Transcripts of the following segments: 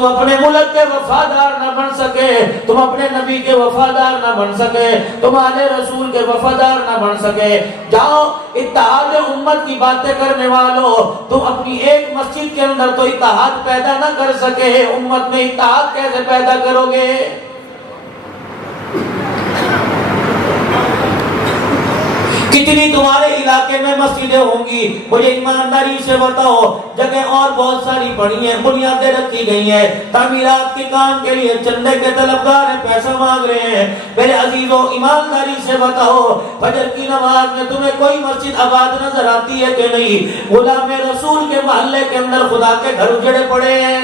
تم اپنے ملک کے وفادار نہ بن سکے، تم اپنے نبی کے وفادار نہ بن سکے، تم آل رسول کے وفادار نہ بن سکے، جاؤ اتحاد امت کی باتیں کرنے والوں، تم اپنی ایک مسجد کے اندر تو اتحاد پیدا نہ کر سکے، امت میں اتحاد کیسے پیدا کرو گے؟ کتنی تمہارے علاقے میں مسجدیں ہوں گی، مجھے ایمانداری سے بتاؤ، جگہ اور بہت ساری پڑی ہیں، بنیادیں رکھی گئی ہیں، تعمیرات کے کام کے لیے چندے کے طلبگار ہیں، پیسہ مانگ رہے ہیں، میرے عزیزوں ایمانداری سے بتاؤ، فجر کی نماز میں تمہیں کوئی مسجد آباد نظر آتی ہے کہ نہیں؟ غلام رسول کے محلے کے اندر خدا کے گھر اجڑے پڑے ہیں۔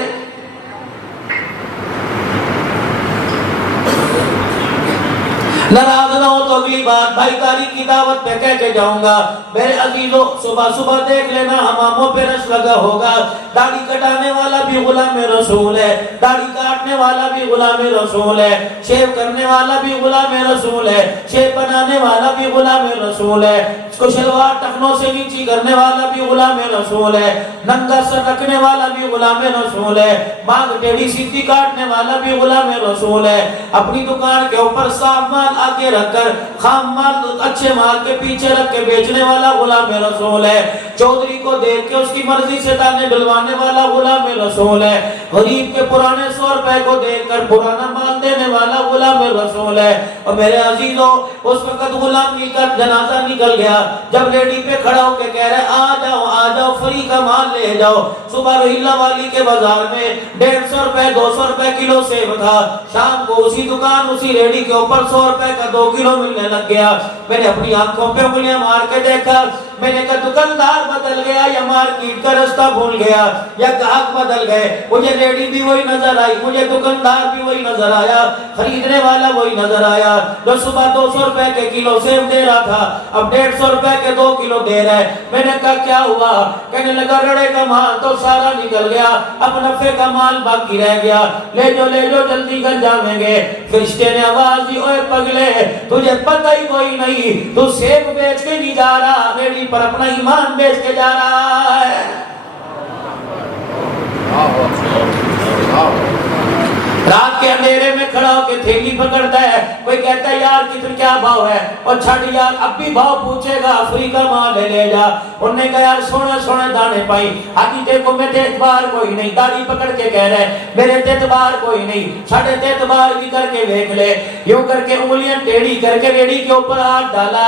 ناراض نہ ہو تو اگلی بات بھائی کاری کی دعوت پہ کہہ کے جاؤں گا، میرے عزیزوں صبح صبح دیکھ لینا حماموں پہ رش لگا ہوگا، داڑھی کٹانے والا بھی غلام رسول ہے، داڑھی کاٹنے والا بھی غلام رسول ہے، شیو کرنے والا بھی غلام رسول ہے، شیو بنانے والا بھی غلام رسول ہے، اس کو شلوار ٹخنوں سے نیچی کرنے والا بھی غلام رسول ہے، ننگا سر رکھنے والا بھی غلام رسول ہے، مانگ ٹیڑھی سیدھی کاٹنے والا بھی غلام رسول ہے، اپنی دکان کے اوپر صاف مال آگے رکھ کر خام مال اچھے مال کے پیچھے رکھ کے بیچنے والا غلام رسول ہے، چودھری کو دیکھ کے اس کی مرضی سے دانے ڈلوانے والا غلام رسول ہے، غریب کے پرانے 100 روپے کو دیکھ کر پرانا مال دینے والا غلام رسول ہے۔ اور میرے عزیزوں اس وقت غلامی کا جنازہ نکل گیا، جب لیڈی پہ کھڑا ہو کے کہہ رہے آ جاؤ فری کا مال لے جاؤ، صبح روہیلا والی کے بازار میں 150 روپے 200 روپے کلو سیب تھا، شام کو اسی دکان اسی ریڈی کے اوپر 100 روپے کا 2 کلو ملنے لگ گیا۔ میں نے اپنی آنکھوں پہ انگلیاں مار کے دیکھا، میں نے کہا دکاندار بدل گیا یا مارکیٹ کا رستہ بھول گیا یا گاہک بدل گئے، مجھے ریڈی بھی وہی نظر آئی، مجھے دکاندار بھی وہی نظر آیا، خریدنے والا وہی نظر آیا، جو صبح 200 روپے کے کلو سیب دے رہا تھا اب 150 روپے کے 2 کلو دے رہا ہے۔ میں نے کہا کیا ہوا؟ کہنے لگا رڑے کا مال تو سارا نکل گیا، اب نفع کا مال باقی رہ گیا، لے جو جلدی گھر جاویں گے۔ فرشتے نے آواز دی اوے پگلے تجھے پتہ ہی کوئی نہیں، تو سیب بیچ کے نہیں جا رہا، ریڈی پر اپنا ایمان بیچ کے جا رہا ہے۔ رات کے اندھیرے میں کھڑا ہو کے تھیلی پکڑتا ہے، کوئی کہتا ہے یار کتنے کیا بھاؤ ہے، اور چھٹ یار اب بھی بھاؤ پوچھے گا، فری کا مال لے جا۔ انہوں نے کہا یار سونے سونے دانے پائی، آگی دیکھو میں اعتبار کوئی نہیں، داڑھی پکڑ کے کہہ رہے میرے اعتبار کوئی نہیں، چھٹے اعتبار بھی کر کے دیکھ لے، یوں کر کے انگلیاں ٹیڑھی کر کے ریڑھی کے اوپر ہاتھ ڈالا۔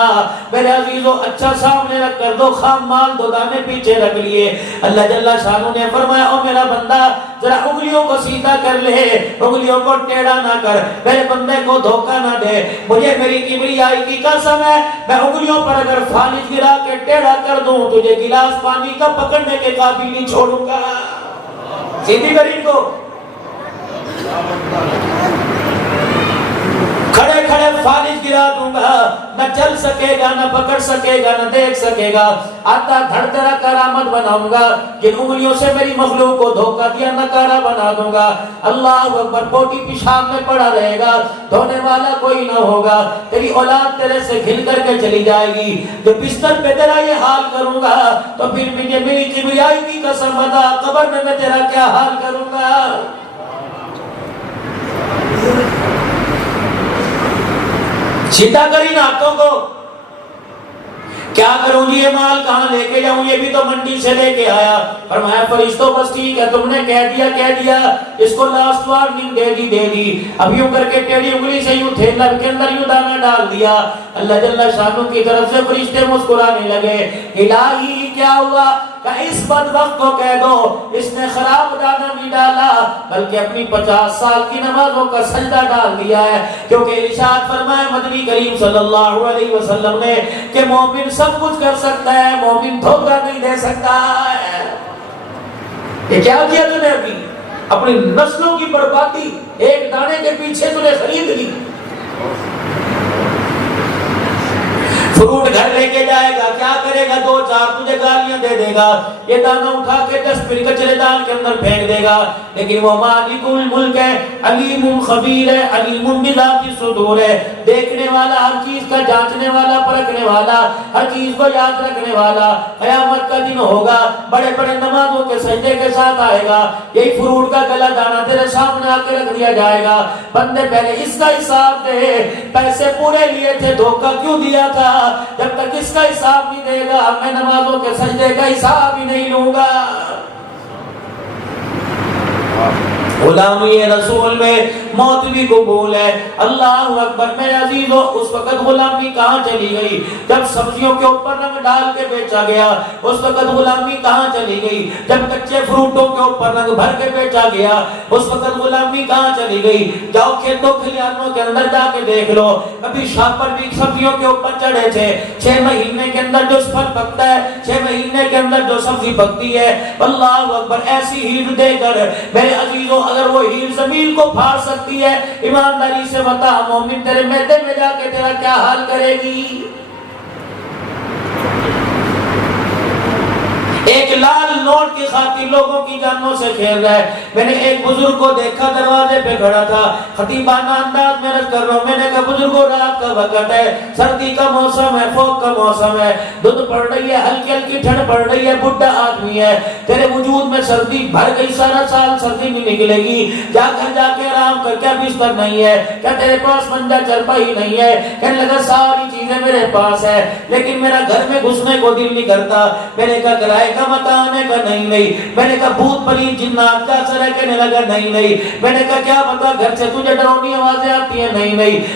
میرے عزیزو اچھا سامنے رکھ کر دو، خام مال دو دانے پیچھے رکھ لیے۔ اللہ جل شانہ نے فرمایا او میرا بندہ ذرا انگلیوں کو سیدھا کر لے، انگلیوں کو ٹیڑھا نہ کر، میرے بندے کو دھوکہ نہ دے، مجھے میری کبریائی کی قسم ہے میں انگلیوں پر اگر فالج گرا کے ٹیڑھا کر دوں تجھے گلاس پانی کا پکڑنے کے قابل نہیں چھوڑوں گا۔ سیدھی کر کو کھڑے کھڑے فالج گرا دوں گا، نہ چل سکے گا نہ پکڑ سکے گا نہ دیکھ سکے گا، آتا دھڑ دھڑا کرامت بناؤں گا، جن انگلیوں سے میری مخلوق کو دھوکہ دیا نکارہ بنا دوں گا۔ اللہ اکبر، پوٹی پیشاب میں پڑا رہے گا، دھونے والا کوئی نہ ہوگا، تیری اولاد تیرے سے گھل کر کے چلی جائے گی، جب بستر پہ تیرا یہ حال کروں گا تو پھر مجھے میری کبریائی کی قسم بتا قبر میں تیرا کیا حال کروں گا۔ سیدھا کریں ہاتھوں کو، کیا کروں جی یہ مال کہاں لے کے جاؤں، یہ بھی تو منڈی سے لے کے آیا۔ فرمایا فرشتوں بس ٹھیک ہے تم نے کہہ دیا، اس کو لاسٹ وارننگ دے دی، اب یوں کر کے ٹیڑھی انگلی سے یوں تھیلا کے اندر یوں دانا ڈال دیا۔ اللہ جل شانہ کی طرف سے فرشتے مسکرانے لگے، الہی کیا ہوا؟ کہ اس بدبخت کو کہہ دو اس نے خراب دانا نہیں ڈالا بلکہ اپنی 50 سال کی نمازوں کا سجدہ ڈال دیا ہے، کیونکہ ارشاد فرمایا مدنی کریم صلی اللہ علیہ وسلم نے کہ مومن سب کچھ کر سکتا ہے، مومن دھوکہ نہیں دے سکتا ہے۔ یہ کیا کیا تو نے ابھی؟ اپنی نسلوں کی بربادی ایک دانے کے پیچھے تو نے خرید لی۔ فروٹ گھر لے کے جائے گا، کیا کرے گا؟ دو چار تجھے گالیاں دے دے گا، یہ دانا اٹھا کے ڈسٹ بن کچرے دان کے اندر پھینک دے گا، لیکن وہ مالک الملک ہے، علیم خبیر ہے، علیم بذات الصدور ہے، دیکھنے والا، ہر چیز کا جانچنے والا، پرکھنے والا، ہر چیز کو یاد رکھنے والا۔ قیامت کا دن ہوگا، بڑے بڑے نمازوں کے سجدے کے ساتھ آئے گا، یہی فروٹ کا گلا دانا تیرے سامنے آ کے رکھ دیا جائے گا، بندے پہلے اس کا حساب دے، پیسے پورے لیے تھے، دھوکہ کیوں دیا تھا؟ جب تک اس کا حساب نہیں دے گا میں نمازوں کے سجدے کا حساب ہی نہیں لوں گا۔ غلامی رسول میں موت بھی قبول ہے۔ اللہ اکبر میرے عزیزو، اس وقت غلامی کہاں چلی گئی؟ جب سبزیوں کے اوپر رنگ ڈال کے بیچا گیا، اس وقت غلامی کہاں چلی گئی؟ جب کچے فروٹوں کے اوپر رنگ بھر کے بیچا گیا، اس وقت غلامی کہاں چلی گئی؟ جاؤ کھیتوں کھلیانوں کے اندر جا کے دیکھ لو، کبھی شاپر بھی سبزیوں کے اوپر چڑھے تھے، 6 مہینے کے اندر جو پھل پکتا ہے، 6 مہینے کے اندر جو سبزی پکتی ہے، اللہ اکبر ایسی ہیٹ دے کر میرے عزیزو، اگر وہ ہیٹ زمین کو پھاڑ سکتی ہے، ایمانداری سے بتا مومن تیرے معدے میں جا کے تیرا کیا حال کرے گی؟ ایک لال نوٹ کی خاطر لوگوں کی جانوں سے کھیل رہا ہے۔ میں نے ایک بزرگ کو دیکھا دروازے پہ کھڑا تھا، خطیبانہ انداز میں عرض کر رہا ہوں، میں نے کہا بزرگوں رات کا وقت ہے، سردی کا موسم ہے، فوق کا موسم ہے، دھند پڑ رہی ہے، ہلکی ہلکی ٹھنڈ پڑ رہی ہے، بڈھا آدمی ہے، تیرے وجود میں سردی بھر گئی، سارا سال سردی نہیں نکلے گی، جا کر جا کے آرام کر، کیا بستر نہیں ہے؟ کیا تیرے پاس منجا چرپائی نہیں ہے؟ کہنے لگا ساری چیزیں میرے پاس ہے، لیکن میرا گھر میں گھسنے کو دل نہیں کرتا۔ میں نے کہا کرائے کا مکان کا نہیں میں نے کہا بھوت پریت جنات کا اثر ہے؟ کہنے لگا نہیں میں نے کہا کیا پتا گھر سے تجھے ڈراؤنی آوازیں آتی ہیں؟ نہیں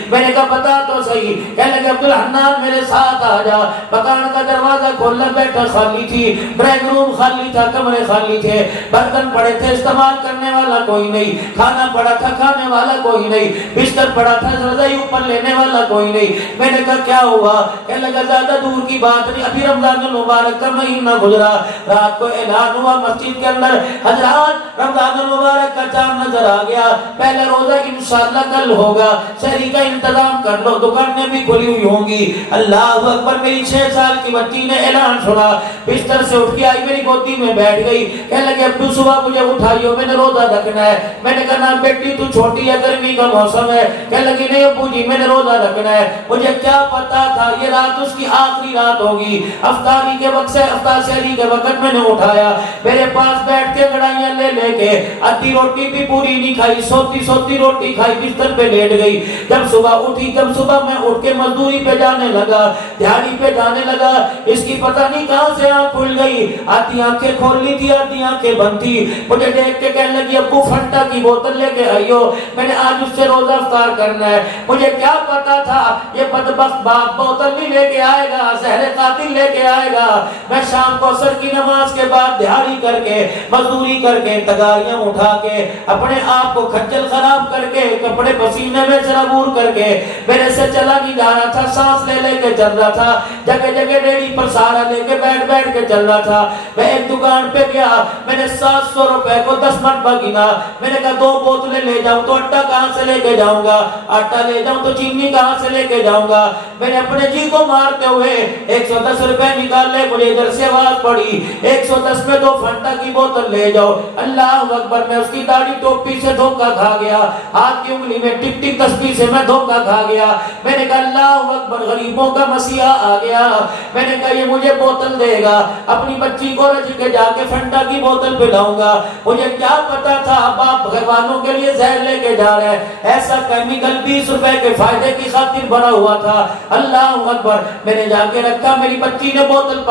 میں نے کہا بتا تو صحیح۔ کہنے لگا عبدالحنان میرے ساتھ آ جا۔ مکان کا دروازہ کھولا، بیٹھا خالی تھی، ڈرائنگ روم خالی تھا، کمرے خالی تھے، برتن پڑے تھے، استعمال کرنے والا کوئی نہیں، کھانا پڑا تھا، کھانے والا کوئی نہیں، بستر پڑا تھا، رضائی اوپر لینے والا کوئی نہیں۔ میں نے کہا کیا ہوا؟ کہنے لگا زیادہ دور کی بات نہیں، ابھی رمضان المبارک کا مہینہ گزرا، رات کو اعلان ہوا مسجد کے اندر، حضرات رمضان المبارک کا چاند نظر آ گیا، پہلا روزہ انشاءاللہ کل ہوگا، شہری کا انتظام کر لو، دکانیں بھی کھلی ہوئی ہوں گی۔ اللہ اکبر، میری 6 سال کی بچی نے اعلان سنا، بستر سے اٹھ کے آئی، میری گودی میں بیٹھ گئی، کہنے لگے ابو صبح مجھے اٹھائیو، میں نے روزہ رکھنا ہے۔ میں نے کہا نا بیٹی تو چھوٹی ہے، گرمی کا موسم ہے۔ کہنے لگی نہیں ابو جی میں نے روزہ رکھنا ہے۔ مجھے کیا پتا تھا یہ رات اس کی آخری رات ہوگی، افطاری کے وقت سے افطار شہری کے وقت میں نے اٹھایا، میرے پاس بیٹھ کے گڑائیاں لے کے آدھی روٹی بھی پوری نہیں کھائی، سوتی روٹی کھائی، بستر پہ لیٹ گئی۔ جب صبح اٹھی، جب صبح میں اٹھ کے مزدوری پہ جانے لگا، دیہڑی پہ جانے لگا، اس کی پتہ نہیں کہاں سے آنکھ کھل گئی، آدھی آنکھیں کھول لی تھی، آدھی آنکھیں بند تھی۔ مجھے دیکھ کے کہنے لگی ابو فنٹا کی بوتل لے کے آئیو، میں نے آج اس سے روزہ افطار کرنا ہے۔ مجھے کیا پتا تھا یہ بدبخت باپ بوتل نہیں لے کے آئے گا، زہر قاتل لے کے آئے گا۔ میں شام کو عصر کی نماز کے بعد دیہڑی کر کے، مزدوری کر کے، تگاریاں اٹھا کے، اپنے آپ کو کھجل خراب کر کے، کپڑے پسینے میں سرابور کر کے، میرے سے چلا نہیں جا رہا تھا، سانس لے کے چل رہا تھا، جگہ جگہ ریڑی پر سہارا لے کے بیٹھ کے چل رہا تھا۔ میں ایک دکان پہ گیا، میں نے 700 روپے کو 10 مرتبہ گنا، میں نے کہا 2 بوتلیں لے جاؤں تو آٹا کہاں سے لے کے جاؤں گا، آٹا لے جاؤں تو چینی کہاں سے لے کے جاؤں گا۔ میں نے اپنے جی کو مارتے ہوئے 110 روپے نکال لے، مجھے ادھر سے آواز پڑی 110 میں 2 فنٹا کی بوتل لے جاؤ۔ اللہ اکبر، میں اس کی داڑھی ٹوپی سے دھوکہ کھا گیا، ہاتھ کی انگلی میں ٹک ٹک تسبیح سے میں دھوکہ کھا گیا۔ میں نے کہا اللہ اکبر، غریبوں کا مسیحا آ گیا۔ میں نے کہا یہ مجھے بوتل دے گا، اپنی بچی کو رج کے جا کے فنٹا کی بوتل پلاؤں گا۔ مجھے کیا پتا تھا باپ بھگوانوں کے لیے زہر لے کے جا رہا ہے، ایسا کیمیکل 20 روپے کے فائدے کی خاطر بنا ہوا تھا۔ اللہ اکبر، میں نے جا کے رکھا، میری بچی نے بوتل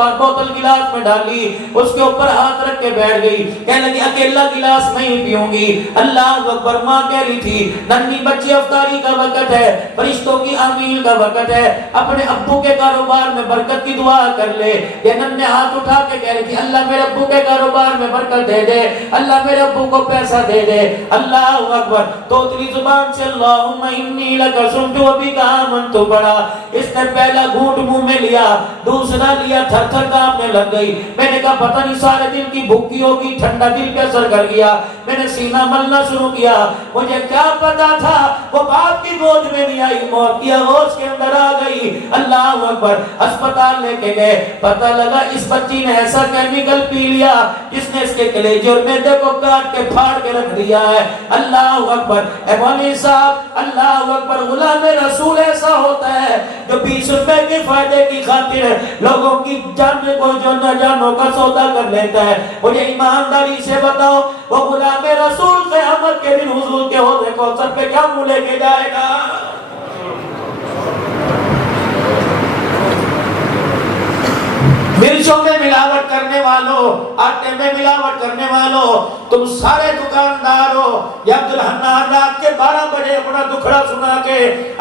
گلاس میں ڈالی، اس کے اوپر ہاتھ رکھ کے بیٹھ گئی، کہنے لگی اکیلا گلاس میں ہی پیوں گی۔ اللہ اکبر، ماں کہہ رہی تھی ننھی بچی افطاری کا وقت ہے، فرشتوں کی آمین کا وقت ہے، اپنے ابو کے کاروبار میں برکت کی دعا کر لے۔ یہ ننھے ہاتھ اٹھا کے کہہ رہی تھی اللہ میرے ابو کے کاروبار میں برکت دے دے، اللہ میرے ابو کو پیسہ دے دے۔ اللہ اکبر، توتلی زبان سے اللہم انی لک سمت و بک آمنت پڑھا، اس نے پہلا گھونٹ منہ میں لیا، دوسرا لیا، تھر تھر کانپنے لگ گئی، میں نے کہا پتہ نہیں سارے دن کی بھوکی ہوگی، ٹھنڈا دل پہ اثر کر گیا، میں نے سینہ ملنا شروع کیا، مجھے کیا پتا تھا وہ باپ کی گود میں نہیں آئی، موت کی آغوش کے اندر آ گئی۔ اللہ اکبر، اسپتال لے کے گئے، پتہ لگا اس بچی نے ایسا کیمیکل پی لیا جس نے اس کے کلیجے اور معدے کو کاٹ کے پھاڑ کے رکھ دیا ہے۔ اللہ اکبر، اے مولوی صاحب، اللہ اکبر، غلام رسول ایسا ہوتا ہے جو 20 روپے کے فائدے کی خاطر لوگوں کی جان کو جو نہ جانوں کا سودا کر لیتا ہے۔ مجھے ایمانداری سے بتاؤ وہ غلام رسول قیامت کے دن حضور کے حوض کوثر پہ کیا منہ لے کے جائے گا؟ مرچوں میں ملاوٹ کرنے والوں، آٹے میں ملاوٹ کرنے والوں، تم سارے دکاندار ہو، یا عبدالحنان رات کے 12 بجے اپنا دکھڑا سنا کے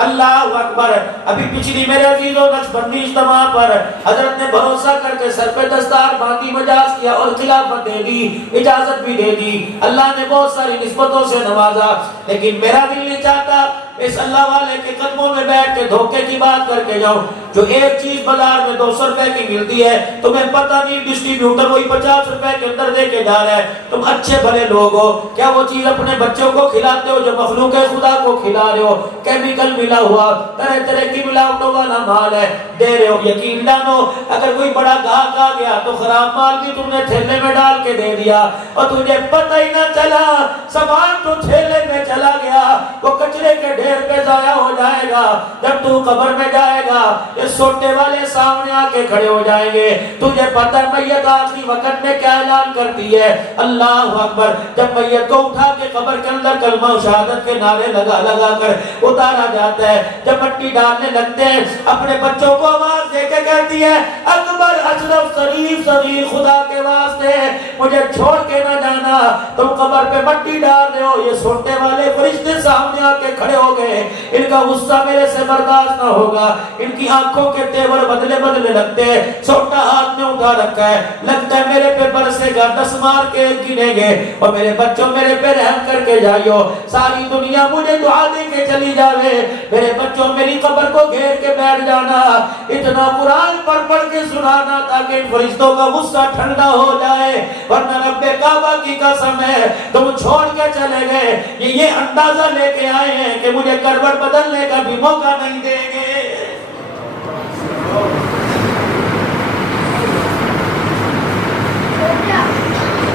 اللہ اکبر، ابھی پچھلی میرے عزیزوں نقشبندی اجتماع پر حضرت نے بھروسہ کر کے سر پہ دستار باندھی مجاز کیا اور خلافت دے دی، اجازت بھی دے دی، اللہ نے بہت ساری نسبتوں سے نوازا، لیکن میرا دل نہیں چاہتا اس اللہ والے کے قدموں میں بیٹھ کے دھوکے کی بات کر کے جاؤ، جو ایک چیز بازار میں 200 روپے کی ملتی ہے، تمہیں پتہ نہیں ڈسٹریبیوٹر وہی 50 روپے کے اندر دے کے جا رہا ہے، تم اچھے بھلے لوگ ہو، کیا وہ چیز اپنے بچوں کو کھلاتے ہو جو مخلوق خدا کو کھلا رہے ہو، کیمیکل ملا ہوا، طرح طرح کی ملاوٹوں والا مال ہے، دے رہے ہو؟ یقین جانو اگر کوئی بڑا گاہک آ گیا تو خراب مال بھی تم نے تھیلے میں ڈال کے دے دیا اور تجھے پتہ ہی نہ چلا، سامان تو تھیلے میں چلا گیا، وہ کچرے کے ڈھیر پہ ضائع ہو جائے گا، جب تو قبر میں جائے گا یہ سوٹے والے سامنے آ کے کھڑے ہو جائیں گے، تجھے پتہ ہے میت آخری وقت میں کیا اعلان کرتی ہے؟ اللہ اکبر، جب میت کو اٹھا کے قبر کے اندر کلمہ شہادت کے نعرے لگا لگا کر اتارا جاتا ہے، جب مٹی ڈالنے لگتے ہیں اپنے بچوں کو آواز دے کے کہتی ہے اکبر اشرف شریف صغیر خدا کے واسطے مجھے چھوڑ کے نہ جانا، تم قبر پہ مٹی ڈال رہے ہو، یہ سوٹے والے فرشتے سامنے آ کے کھڑے ہو گئے، ان کا غصہ میرے سے برداشت نہ ہوگا، ان کی آنکھوں کے تیور بدلے بدلے لگتے ہیں، سوٹا ہاتھ میں اٹھا رکھا ہے، لگتا ہے میرے پہ برسے گا، 10 مار کے گریں گے، اور میرے بچوں میرے پہ رحم کر کے جائیو، ساری دنیا مجھے دعا دے کے چلی جاوے، میرے بچوں میری قبر کو گھیر کے بیٹھ جانا، اتنا قرآن پڑھ پڑھ کے سنانا تاکہ ان فرشتوں کا غصہ ٹھنڈا ہو جائے، ورنہ رب کعبہ کی قسم ہے تم چھوڑ کے چلے گئے، یہ اندازہ لے کے آئے ہیں کہ مجھے کروٹ بدلنے کا بھی موقع نہیں دیں گے۔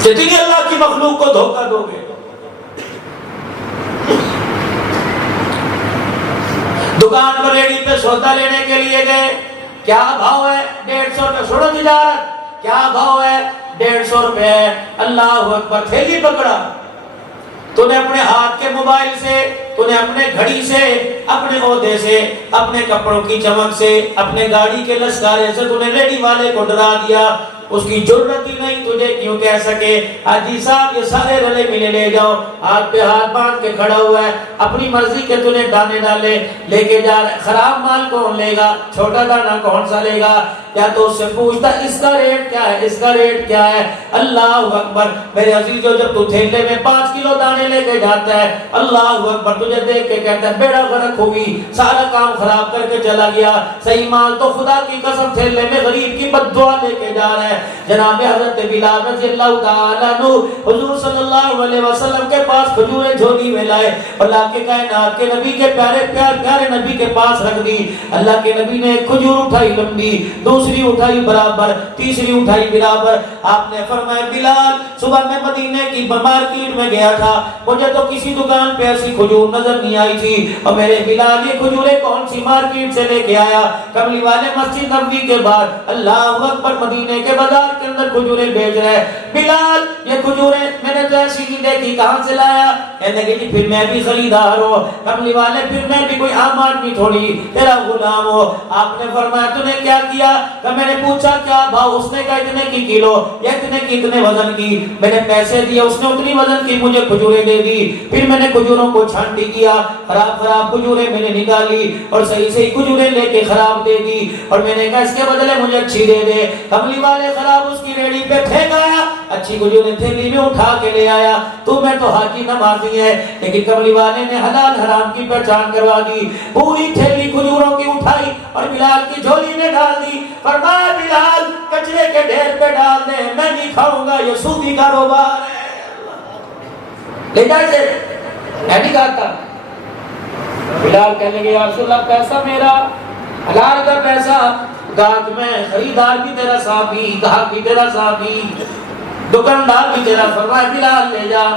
جتنی اللہ کی مخلوق کو دھوکہ دو گے، دکان پر ریڈی پہ سودا لینے کے لیے گئے، کیا بھاؤ ہے؟ 150 روپے، سنو تجارت، کیا بھاؤ ہے؟ 150 روپے، اللہ اکبر، تھیلی پکڑا، تو نے اپنے ہاتھ کے موبائل سے، تو نے اپنے گھڑی سے، اپنے عہدے سے، اپنے کپڑوں کی چمک سے، اپنے گاڑی کے لشکارے سے تو نے ریڈی والے کو ڈرا دیا، اس کی ضرورت ہی نہیں تجھے کیوں کہہ سکے حاجی صاحب یہ سارے رلے ملے لے جاؤ، ہاتھ پہ ہاتھ باندھ کے کھڑا ہوا ہے، اپنی مرضی کے تو نے دانے ڈالے لے کے جا رہا ہے، خراب مال کون لے گا؟ چھوٹا دانا کون سا لے گا؟ یا تو اس سے پوچھتا اس کا ریٹ کیا ہے، اس کا ریٹ کیا ہے؟ اللہ اکبر، میرے عزیزو جب تو تھیلے میں 5 کلو دانے لے کے جاتا ہے، اللہ اکبر، تجھے دیکھ کے کہتا ہے بیڑا غرق ہوگی، سارا کام خراب کر کے چلا گیا، صحیح مال تو خدا کی قسم تھیلے میں غریب کی بد دعا لے کے جا رہا ہے۔ جناب حضرت بلال رضی اللہ تعالیٰ عنہ حضور صلی اللہ علیہ وسلم کے پاس کھجوریں جھولی میں لائے، اللہ کے کائنات کے نبی کے پیارے نبی کے پاس رکھ دی، اللہ کے نبی نے ایک کھجور اٹھائی لمبی، دوسری اٹھائی برابر، تیسری اٹھائی برابر، آپ نے فرمایا بلال صبح میں مدینے کی مارکیٹ میں گیا تھا، مجھے تو کسی دکان پہ ایسی کھجور نظر نہیں آئی تھی، اور میرے بلال یہ کھجوریں کون سی مارکیٹ سے لے کے آیا؟ کملی والے مسجد نبوی کے بعد اللہ اکبر مدینے کے بازار کے اندر کھجوریں بیچ رہے، بلال یہ کھجوریں میں نے تو ایسی نہیں دیکھی، کہاں سے لایا؟ کہنے کہ جی پھر میں بھی خریدار ہوں، کملی والے پھر میں بھی کوئی عام آدمی تھوڑی تیرا غلام ہو۔ آپ نے فرمایا تو نے کیا کیا؟ کہ میں نے پوچھا کیا بھاؤ؟ اس نے کہا اتنے کی کلو، یا اتنے کی اتنے وزن کی، میں نے پیسے دیے، اس نے اتنی وزن کی مجھے کھجوریں دے دی، پھر میں نے کھجوروں کو چھانٹی کیا، خراب کھجوریں میں نے نکالی اور صحیح کھجوریں لے کے خراب دے دی، اور میں نے کہا اس کے بدلے مجھے اچھی دے دے، کملی والے خراب اس کی ریڑھی پہ پھینک پھینک آیا, اچھی کھجور نے تھیلی میں اٹھا کے لے آیا. تو میں تو حاجی نمازی ہے, لیکن کملی والے نے حلال حرام کی پہچان کروا دی. پوری تھیلی کھجوروں کی اٹھائی اور بلال کی جھولی میں ڈال دی. فرمایا بلال کچرے کے ڈھیر پہ ڈال دے, میں نہیں کھاؤں گا, یہ سودی کاروبار ہے. لے جائے سے میں نہیں کھاتا. بلال کہنے لگے یا رسول اللہ پیسہ میرا, حلال کا پیسہ, گاہک میں, خریدار بھی تیرا صحابی, گاہک بھی تیرا صحابی, دکاندار بھی تیرا. فرمایا بلال لے جا.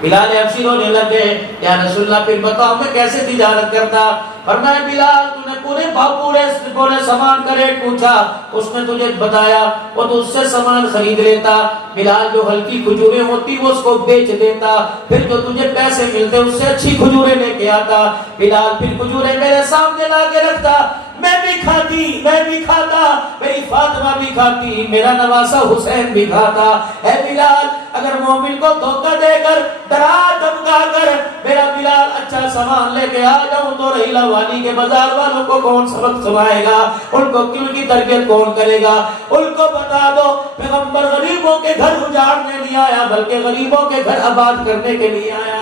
بلال حبشی رونے لگے, یا رسول اللہ پھر بتاؤ میں کیسے تجارت کرتا. فرمایا بلال تو نے پورے سامان کا ریٹ پوچھا, اس نے تجھے بتایا, وہ تو اس سے سامان خرید لیتا. بلال جو ہلکی کھجوریں ہوتی وہ اس کو بیچ دیتا, پھر جو تجھے پیسے ملتے اس سے اچھی کھجوریں لے کے آتا. بلال پھر کھجوریں میرے سامنے لا کے رکھتا, میں بھی کھاتی, میں بھی کھاتا, میری فاطمہ بھی کھاتی, میرا نواسہ حسین بھی کھاتا. اے بلال اگر مومن کو دھوکہ دے کر ڈرا دھمکا کر میرا بلال اچھا سامان لے کے آ جاؤں تو رحیلہ والی کے بازار والوں کو کون سبق سنائے گا, ان کو کیوں کی تربیت کون کرے گا. ان کو بتا دو پیغمبر غریبوں کے گھر اجاڑنے نہیں آیا بلکہ غریبوں کے گھر آباد کرنے کے لیے آیا.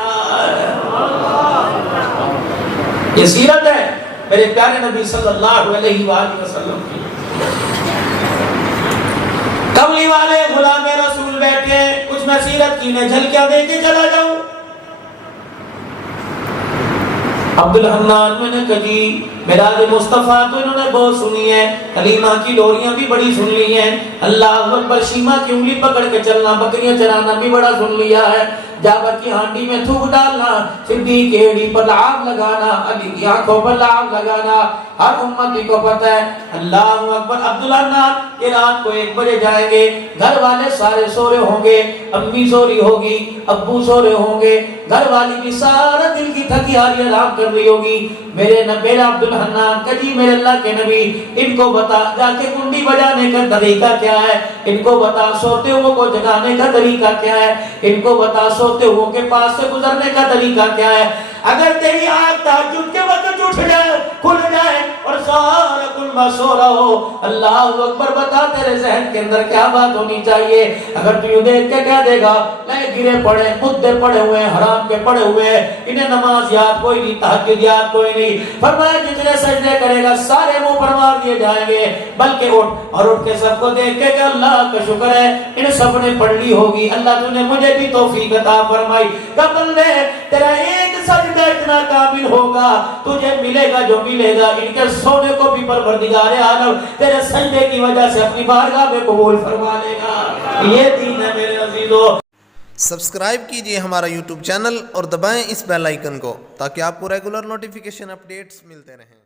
یہ سیرت ہے میرے پیارے نبی صلی اللہ علیہ وآلہ وسلم کی. کملی والے غلام رسول بیٹھے, کچھ میں سیرت کی میں جھلکیاں دے کے چلا جاؤں. عبدالحنان میں نے کہی میراج مصطفیٰ تو انہوں نے بہت سنی ہے, حلیمہ کی ڈوریاں بھی بڑی سن لی ہیں, اللہ اکبر شیمہ کی انگلی پکڑ کے چلنا, بکریاں چرانا بھی بڑا سن لیا ہے, جابر کی ہانڈی میں تھوک ڈالنا, صدیق کی ایڑی پر لعاب لگانا, علی کی آنکھوں پر لعاب لگانا, ہر امتی کو پتہ ہے. اللہ اکبر. عبدالحنان کہ رات کو 1 بجے جائیں گے, گھر والے سارے سو رہے ہوں گے, امی سو رہی ہوگی, ابو سو رہے ہوں گے, گھر والی بھی سارا دل کی تھکی ہاری آرام کر رہی ہوگی. میرے عبدالحنان کہ جی میرے اللہ کے نبی ان کو بتا جا کے کنڈی بجانے کا طریقہ کیا ہے, ان کو بتا سوتے ہوئے کو جگانے کا طریقہ کیا ہے, ان کو بتا سوتے ہوئے کے پاس سے گزرنے کا طریقہ کیا ہے. اگر تیری آنکھ تہجد کے وقت اٹھ جائے, کھل جائے اور سارا کلمہ سو رہا ہو, اللہ اکبر بتا تیرے ذہن کے اندر کیا بات ہونی چاہیے. اگر تو یہ دیکھ کے کہہ دے گا لے گرے پڑے, مدے پڑے ہوئے, حرام کے پڑے ہوئے, انہیں نماز یاد کوئی نہیں, تہجد یاد کوئی نہیں. فرمایا جتنے سجدے کرے گا سارے منہ پر مار دیے جائیں گے, بلکہ اٹھ اور اٹھ کے سب کو دیکھ کے کہ اللہ کا شکر ہے ان سب نے پڑھ لی ہوگی, اللہ تو نے مجھے بھی توفیق عطا فرمائی. کہ بندے تیرا ایک سجدہ اتنا کامل ہوگا, تجھے ملے گا جو ملے گا, ان کے سونے کو بھی پروردگار عالم تیرے سجدے کی وجہ سے اپنی بارگاہ میں قبول فرما لے گا. یہ دین ہے میرے عزیزو. سبسکرائب کیجئے ہمارا یوٹیوب چینل اور دبائیں اس بیل آئیکن کو تاکہ آپ کو ریگولر نوٹیفیکیشن اپڈیٹس ملتے رہیں.